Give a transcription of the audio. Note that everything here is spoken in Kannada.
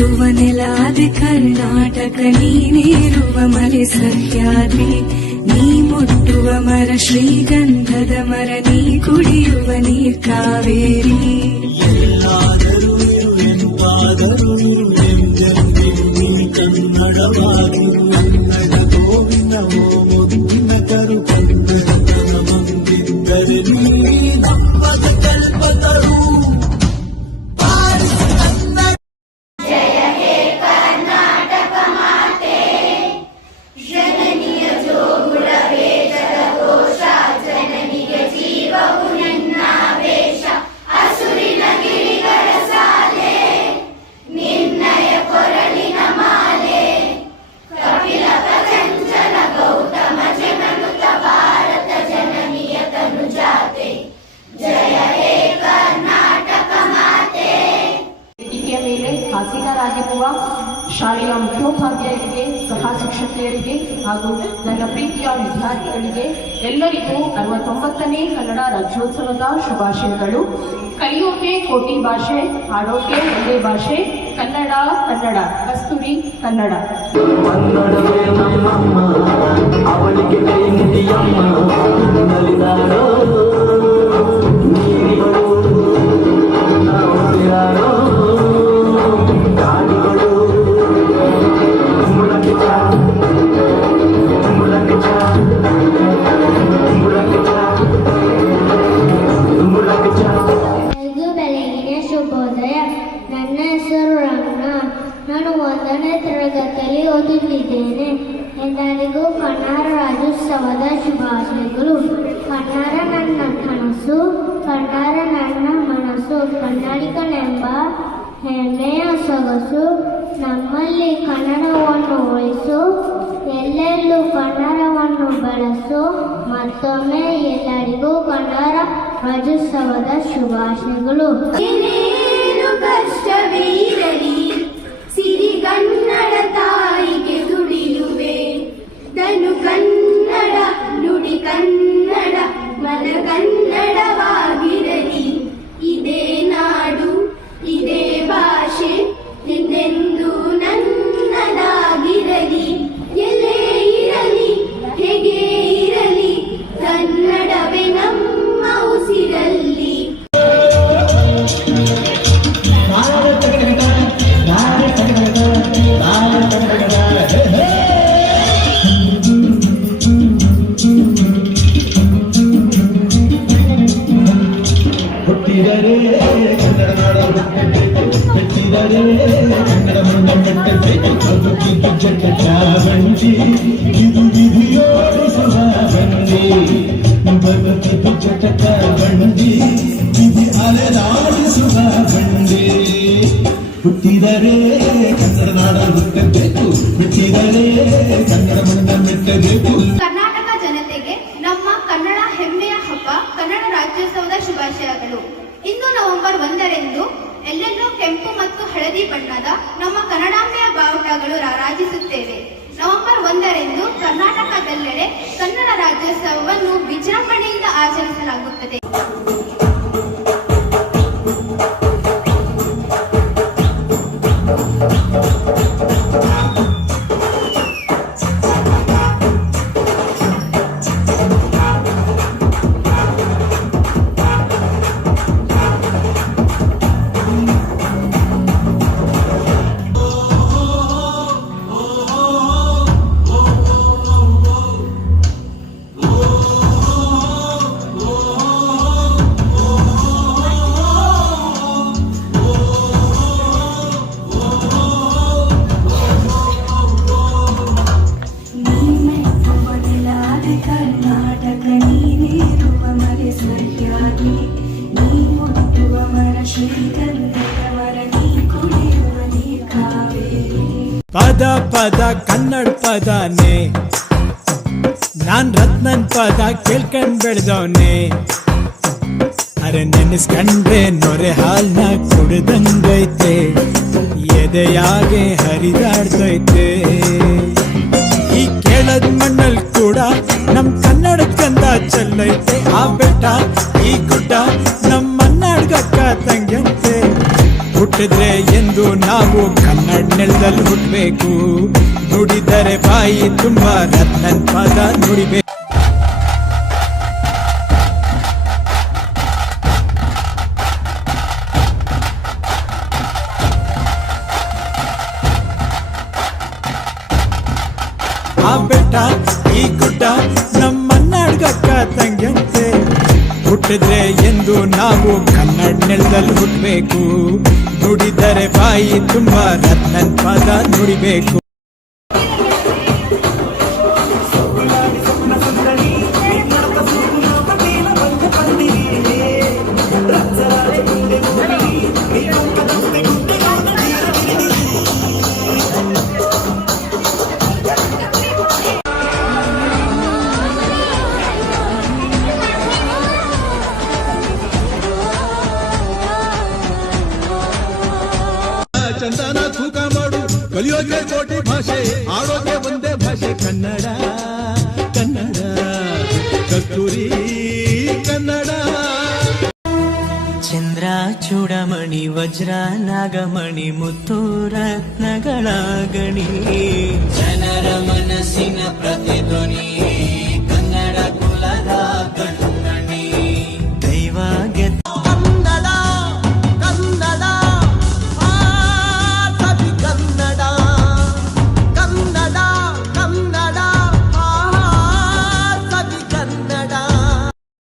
ಹುಟ್ಟುವ ನೆಲಾದೆ ಕರ್ನಾಟಕ ನೀನೇರುವ ಮಲೆ ಸಹ್ಯಾದ್ರಿ ನೀ ಮುಟ್ಟುವ ಮರ ಶ್ರೀಗಂಧದ ಮರ ನೀ ಕುಡಿಯುವ ನೀರ್ ಕಾವೇರಿ ಎಲ್ಲಾದರೂ ಎಂಪಾದರೂ ಎಂದೆಂದಿಗೂ ಕನ್ನಡವಾಗಿರು ಕನ್ನಡ ಗೋವಿನ ಮುದ್ದಿನ ಕರು ಕನ್ನಡ ಮಂದಿದ್ದರೆ ನೀ ನಮ್ಮದ ಕಲ್ಪತರು ಹಾಸಿಗರಾಗಿರುವ ಶಾಲೆಯ ಮುಖ್ಯೋಪಾಧ್ಯಾಯರಿಗೆ ಸಹ ಶಿಕ್ಷಕಿಯರಿಗೆ ಹಾಗೂ ನನ್ನ ಪ್ರೀತಿಯ ವಿದ್ಯಾರ್ಥಿಗಳಿಗೆ ಎಲ್ಲರಿಗೂ 69ನೇ ಕನ್ನಡ ರಾಜ್ಯೋತ್ಸವದ ಶುಭಾಶಯಗಳು. ಕಲಿಯೋಕೆ ಕೋಟಿ ಭಾಷೆ, ಹಾಡೋಕೆ ಒಂದೇ ಭಾಷೆ, ಕನ್ನಡ ಕನ್ನಡ ಕಸ್ತೂರಿ ಕನ್ನಡ. ಕನ್ನಡವೇ ನಮ್ಮಮ್ಮ ಅವಳಿಗೆ ಕೈ ಮುಗಿಯಮ್ಮ ನಲಿದಾಡೋ ನೀರಿಗಳು ನಾವು ತಿರಾಡೋ ಬೆಳಗಿನ ಶುಭೋದಯ. ನನ್ನ ಹೆಸರು ರಂಗನ. ನಾನು 1ನೇ ತರಗತಿಯಲ್ಲಿ ಓದುತ್ತಿದ್ದೇನೆ. ಎಲ್ಲರಿಗೂ ಕನ್ನಡ ರಾಜ್ಯೋತ್ಸವದ ಶುಭಾಶಯಗಳು. ಕನ್ನಡ ನನ್ನ ಕನಸು, ಕನ್ನಡ ನನ್ನ ಮನಸ್ಸು, ಕನ್ನಡಿಗನೆಂಬ ಹೆಮ್ಮೆಯ ಸೊಗಸು. ನಮ್ಮಲ್ಲಿ ಕನ್ನಡವನ್ನು ಉಳಿಸು, ಎಲ್ಲೆಲ್ಲೂ ಕನ್ನಡವನ್ನು ಬೆಳೆಸು. ಮತ್ತೊಮ್ಮೆ ಎಲ್ಲರಿಗೂ ಕನ್ನಡ ರಾಜ್ಯೋತ್ಸವದ ಶುಭಾಶಯಗಳು. ಏನೇನು ಕಷ್ಟವೇ ಇರಲಿ, ಸಿರಿಗನ್ನಡ ತಾಯಿಗೆ ದುಡಿಯುವೆ. ಧನು ಕನ್ನಡ, ನುಡಿ ಕನ್ನಡ, ಮನ ಕನ್ನಡವಾಗಿರಲಿ. ಇದೇ ನಾಡು, ಇದೇ ಭಾಷೆ ಎಂದೆಂದು ನನ್ನದಾಗಿರಲಿ. ಎಲ್ಲೇ ಇರಲಿ, ಹೇಗೆ ಇರಲಿ, ಕನ್ನಡವೇ ನಮ್ಮ ಉಸಿರಲ್ಲಿ. ಹುಟ್ಟಿದರೆ ಕನ್ನಡ ನಾಡ ಹುಟ್ಟಿದರೆ ಕನ್ನಡ ಮಣ್ಣ ಕಟ್ಟಬೇಕು. ಬದುಕಿದ್ದು ಜಟ ಚಾವಂಡಿ, ಇದು ವಿಧಿಯೋಡಿಸುವ ಬಂಡಿ. ಬದುಕಿದ್ದು ಜಟ ಚಾವಂಡಿ, ವಿಧಿ ಅಲೆದಾಡಿಸುವ ಬಂಡಿ. ಹುಟ್ಟಿದರೆ ಕನ್ನಡ ನಾಡ ಹುಟ್ಟಬೇಕು, ಹುಟ್ಟಿದರೆ ಕನ್ನಡ ಮಣ್ಣ ಮೆಟ್ಟಬೇಕು. ಕರ್ನಾಟಕ ಜನತೆಗೆ ನಮ್ಮ ಕನ್ನಡ ಹೆಮ್ಮೆಯ ಹಬ್ಬ ಕನ್ನಡ ರಾಜ್ಯೋತ್ಸವದ ಶುಭಾಶಯಗಳು. ಇಂದು ನವೆಂಬರ್ 1ರಂದು ಎಲ್ಲೆಲ್ಲೂ ಕೆಂಪು ಮತ್ತು ಹಳದಿ ಬಣ್ಣದ ನಮ್ಮ ಕನ್ನಡಾಂಬೆಯ ಬಾವುಟಗಳು ರಾರಾಜಿಸುತ್ತೇವೆ. ನವೆಂಬರ್ 1ರಂದು ಕರ್ನಾಟಕದೆಲ್ಲೆಡೆ ಕನ್ನಡ ರಾಜ್ಯೋತ್ಸವವನ್ನು ವಿಜೃಂಭಣೆಯಿಂದ ಆಚರಿಸಲಾಗುತ್ತದೆ. ಪದ ಪದ ಕನ್ನಡ ಪದನೇ, ನಾನ್ ರತ್ನನ್ ಪದ ಕೇಳ್ಕೊಂಡ್ ಬೆಳೆದವನೇ. ಅರೆ ನೆನೆಸ್ಕಂಡ್ರೆ ನೊರೆ ಹಾಲ್ನ ಕುಡ್ದಂಗೈತೆ, ಎದೆಯಾಗೆ ಹರಿದಾಡ್ತೈತೆ. ಈ ಕೇಳದ್ ಮಣ್ಣಲ್ ಕೂಡ ನಮ್ ಕನ್ನಡದ ಗಂಧ ಚೆಲ್ಲೈತೆ. ಆ ಬೆಟ್ಟ ಈ ಗುಡ್ಡ ನಮ್ಮ ಮನ್ನಾಡ್ಗಕ್ಕ ತಂಗ್ಯಂತೆ. ಹುಟ್ಟಿದ್ರೆ ಎಂದು ಎಂದು ನಾವು ಕನ್ನಡ ನೆಲದಲ್ಲಿ ಹುಟ್ಟಬೇಕು. ನುಡಿದರೆ ಬಾಯಿ ತುಂಬಾ ರತ್ನನ್ ಪದ ನುಡಿಬೇಕು. ಆ ಬೆಟ್ಟ ಈ ಗುಡ್ಡ ನಮ್ಮನ್ನಡ್ಗಕ್ಕ ತಂಗಂತೆ. ಹುಟ್ಟಿದ್ರೆ ಎಂದು ನಾವು ಕನ್ನಡ ನೆಲದಲ್ಲಿ ಹುಟ್ಟಬೇಕು. ನುಡಿದರೆ ಬಾಯಿ ತುಂಬಾ ರತ್ನನ್ ಪದ ನುಡಿಬೇಕು. ಚಂದನ ತೂಕ ಮಾಡು, ಕಲಿಯೋಕೆ ಕೋಟಿ ಭಾಷೆ, ಆಡೋಕೆ ಒಂದೇ ಭಾಷೆ ಕನ್ನಡ. ಕನ್ನಡ ಕಸ್ತೂರಿ ಕನ್ನಡ. ಚಂದ್ರ ಚೂಡಮಣಿ ವಜ್ರ ನಾಗಮಣಿ ಮುತ್ತು ರತ್ನಗಳ ಗಣಿ ಜನರ